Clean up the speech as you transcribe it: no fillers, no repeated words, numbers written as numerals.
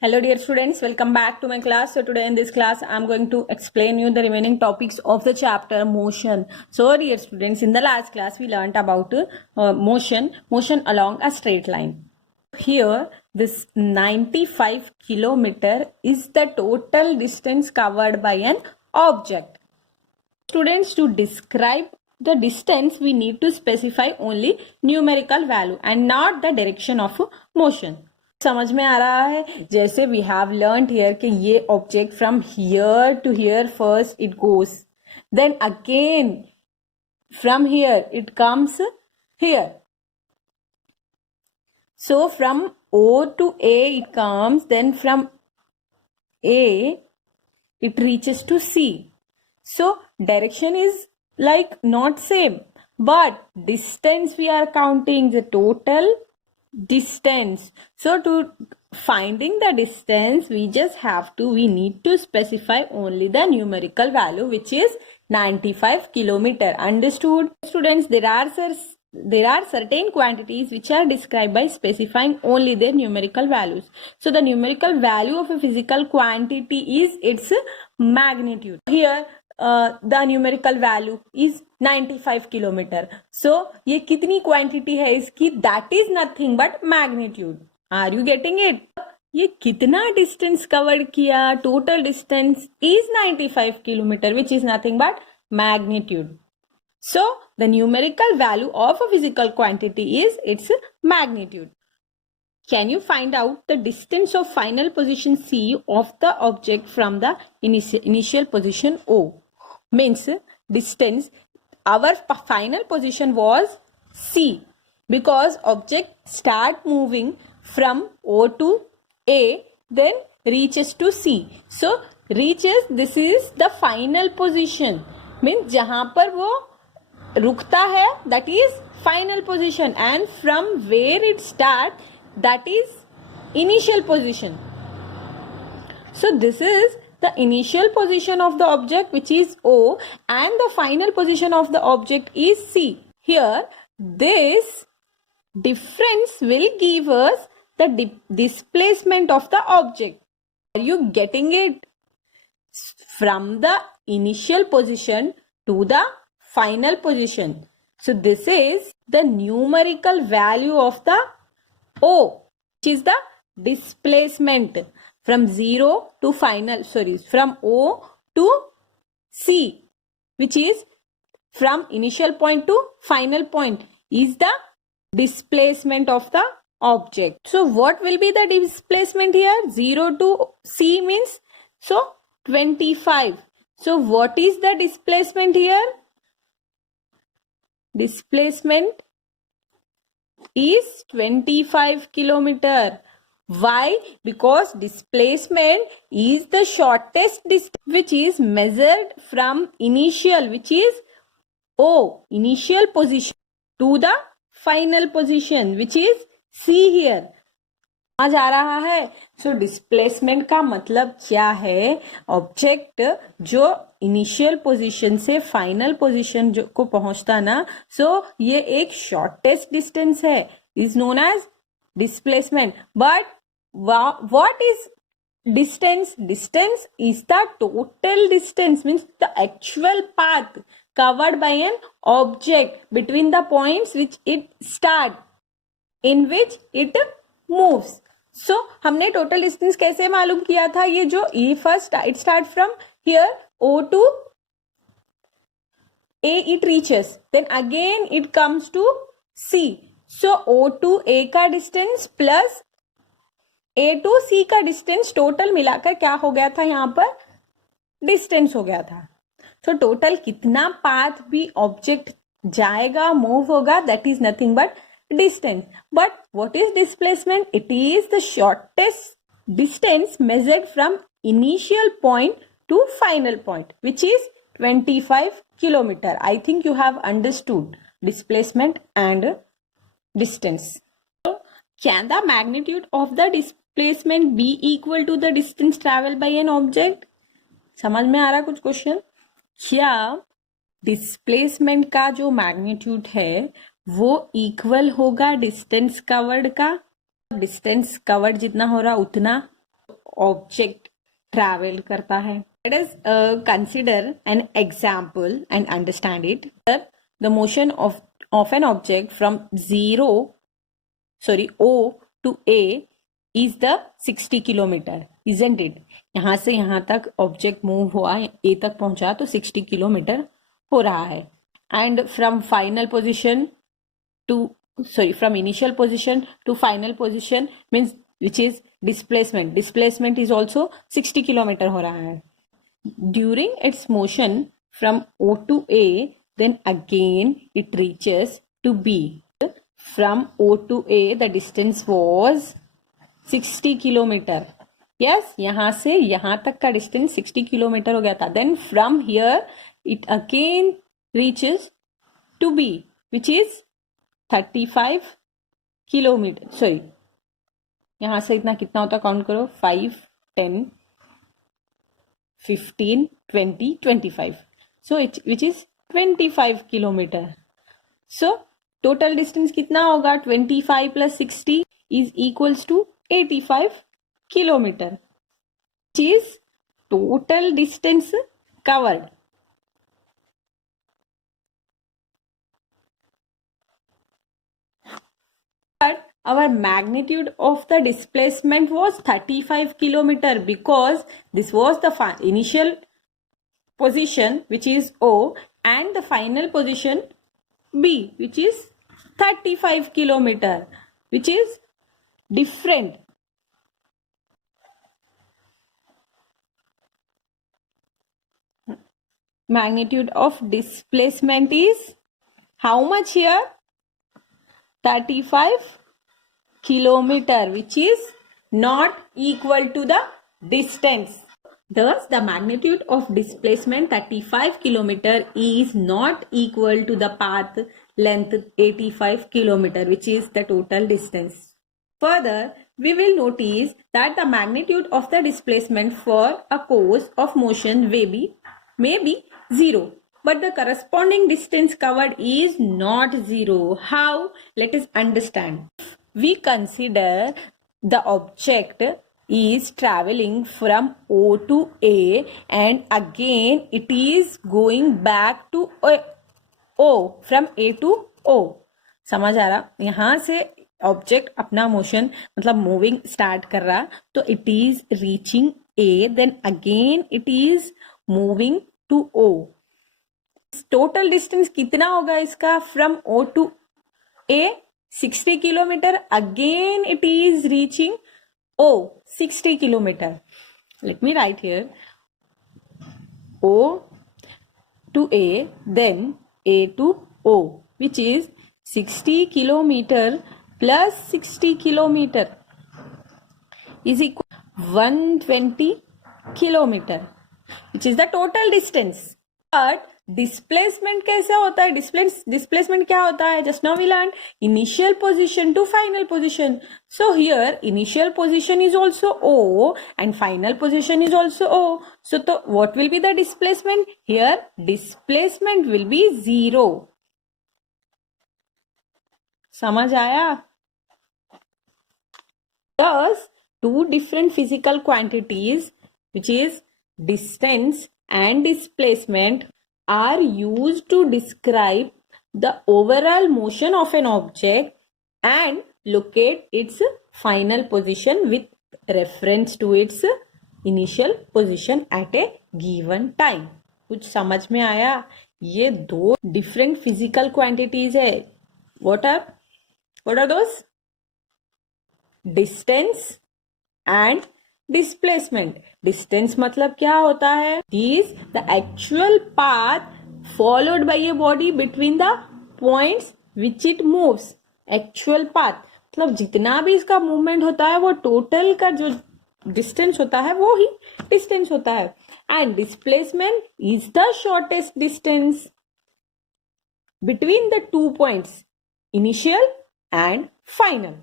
Hello dear students, welcome back to my class. So today in this class I am going to explain you the remaining topics of the chapter motion. So dear students, in the last class we learnt about motion along a straight line. Here this 95 kilometer is the total distance covered by an object. Students, to describe the distance we need to specify only numerical value and not the direction of motion. समझ में आ रहा है? जैसे we have learned here कि ये object from here to here first it goes, then again from here it comes here. So from O to A it comes, then from A it reaches to C. So direction is like not same, but distance we are counting the total distance. So to finding the distance we need to specify only the numerical value, which is 95 kilometer. Understood? Students, there are certain quantities which are described by specifying only their numerical values. So the numerical value of a physical quantity is its magnitude. Here the numerical value is 95 kilometer. So ये कितनी quantity है इसकी? That is nothing but magnitude. Are you getting it? ये कितना distance covered किया? Total distance is 95 kilometer, which is nothing but magnitude. So the numerical value of a physical quantity is its magnitude. Can you find out the distance of final position C of the object from the initial position O? Means distance, our final position was C because object start moving from O to A, then reaches to C. So reaches, this is the final position. Means जहाँ पर वो रुकता है, that is final position, and from where it start, that is initial position. So this is the initial position of the object, which is O, and the final position of the object is C. Here this difference will give us the displacement of the object. Are you getting it? From the initial position to the final position. So this is the numerical value of the O, which is the displacement from 0 to final, from O to C, which is from initial point to final point, is the displacement of the object. So what will be the displacement here? 0 to C means, so 25. So what is the displacement here? Displacement is 25 kilometer. Why? Because displacement is the shortest distance which is measured from initial, which is O, initial position, to the final position, which is C here. समझ आ रहा है? So displacement का मतलब क्या है? Object जो initial position से final position को पहुंचता ना, सो ये एक शॉर्टेस्ट डिस्टेंस है, is known as displacement. But what is distance? Distance is the total distance, means the actual path covered by an object between the points which it start, in which it moves. So हमने total distance कैसे मालूम किया था? ये जो first it start from here O to A it reaches, then again it comes to C. So O to A का distance plus A to C का distance total मिलाकर क्या हो गया था? यहाँ पर distance हो गया था. So total कितना path भी object जाएगा, move होगा, that is nothing but distance. But what is displacement? It is the shortest distance measured from initial point to final point, which is 25 kilometer. I think you have understood displacement and distance. So can the magnitude of the displacement be equal to the distance traveled by an object? समझ में आ रहा कुछ question? क्या displacement का जो magnitude है वो equal होगा डिस्टेंस कवर्ड का? डिस्टेंस कवर्ड जितना हो रहा उतना ऑब्जेक्ट ट्रैवल करता है. Let us consider an example and understand it. The motion of an object from O to A is the 60 kilometer, isn't it? यहाँ से यहाँ तक ऑब्जेक्ट मूव हुआ, ए तक पहुंचा तो 60 किलोमीटर हो रहा है. And from initial position to final position means which is displacement is also 60 kilometre हो रहा है. During its motion from O to A, then again it reaches to B. From O to A, the distance was 60 kilometer. Yes, यहाँ से यहाँ तक का distance 60 kilometre हो गया था. Then from here, it again reaches to B, which is 35 kilometre. Sorry, यहाँ से इतना कितना होता काउंट करो. 5, 10, 15, 20, 25. So which is 25 kilometer. So total distance कितना होगा? 25 plus 60 is equals to 85 kilometer. Which is total distance covered. But our magnitude of the displacement was 35 kilometer because this was the initial position, which is O, and the final position B, which is 35 kilometer, which is different. Magnitude of displacement is how much here? 35 kilometer, which is not equal to the distance. Thus, the magnitude of displacement 35 kilometer is not equal to the path length 85 kilometer, which is the total distance. Further, we will notice that the magnitude of the displacement for a course of motion may be 0. But the corresponding distance covered is not 0. How? Let us understand. We consider the object is traveling from O to A and again it is going back to O, from A to O. समझ आ रहा? यहाँ से object अपना motion मतलब moving start कर रहा तो it is reaching A, then again it is moving to O. Total distance कितना होगा इसका? From O to A 60 kilometre. Again it is reaching O 60 kilometre. Let me right here O to A, then A to O, which is 60 kilometer plus 60 kilometer is equal 120 kilometer, which is the total distance. But displacement कैसे होता है? Displacement क्या होता है? Just now we learn initial position to final position. So here initial position is also O and final position is also O. So what will be the displacement? Here displacement will be 0. समझ आया? Thus, two different physical quantities, which is distance and displacement, are used to describe the overall motion of an object and locate its final position with reference to its initial position at a given time. कुछ समझ में आया? ये दो different physical quantities है. What are those? Distance and displacement. Distance मतलब क्या होता है? Is the actual path followed by a body between the points which it moves. Actual path मतलब जितना भी इसका मूवमेंट होता है वो टोटल का जो डिस्टेंस होता है वो ही डिस्टेंस होता है. And displacement is the shortest distance between the 2 points, initial and final.